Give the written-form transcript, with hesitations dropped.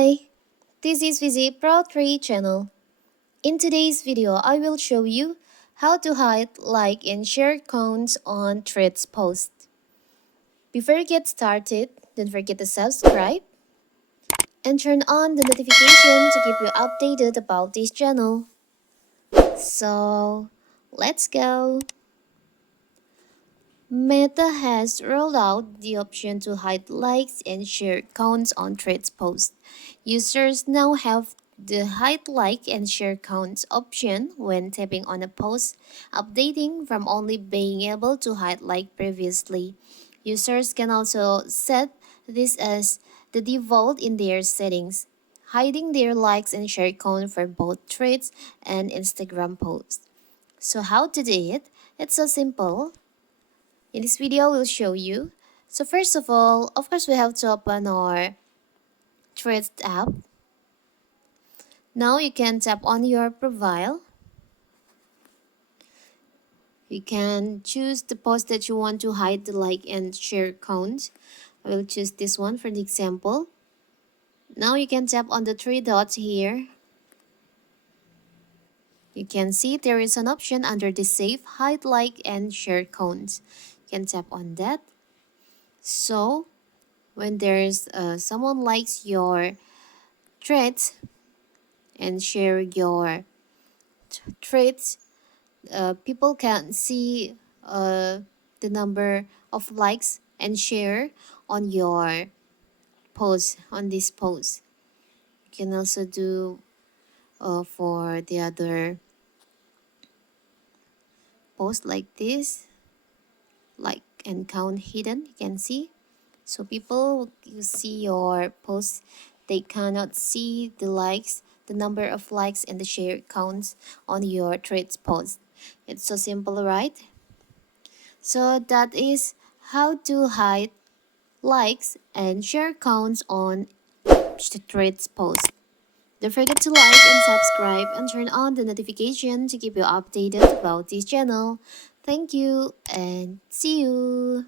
Hi, this is Vizi Pro 3 channel. In today's video, I will show you how to hide like and share counts on threads post. Before you get started, don't forget to subscribe and turn on the notification to keep you updated about this channel. So, let's go. Meta has rolled out the option to hide likes and share counts on threads posts. Users now have the hide like and share counts option when tapping on a post, updating from only being able to hide like previously. Users can also set this as the default in their settings, hiding their likes and share count for both threads and Instagram posts. So how to do it? It's so simple. In this video, we'll show you. So first of all, of course, we have to open our Threads app. Now you can tap on your profile. You can choose the post that you want to hide the like and share count. I will choose this one for the example. Now you can tap on the three dots here. You can see there is an option under the save, hide like and share count. You can tap on that. So when there's someone likes your threads and share your threads, people can see the number of likes and share on your post, on this post. You can also do for the other post like this, like and count hidden, you can see. So people, you see your post, they cannot see the likes, the number of likes and the share counts on your threads post. It's so simple, right? So that is how to hide likes and share counts on the threads post. Don't forget to like and subscribe and turn on the notification to keep you updated about this channel. Thank you and see you.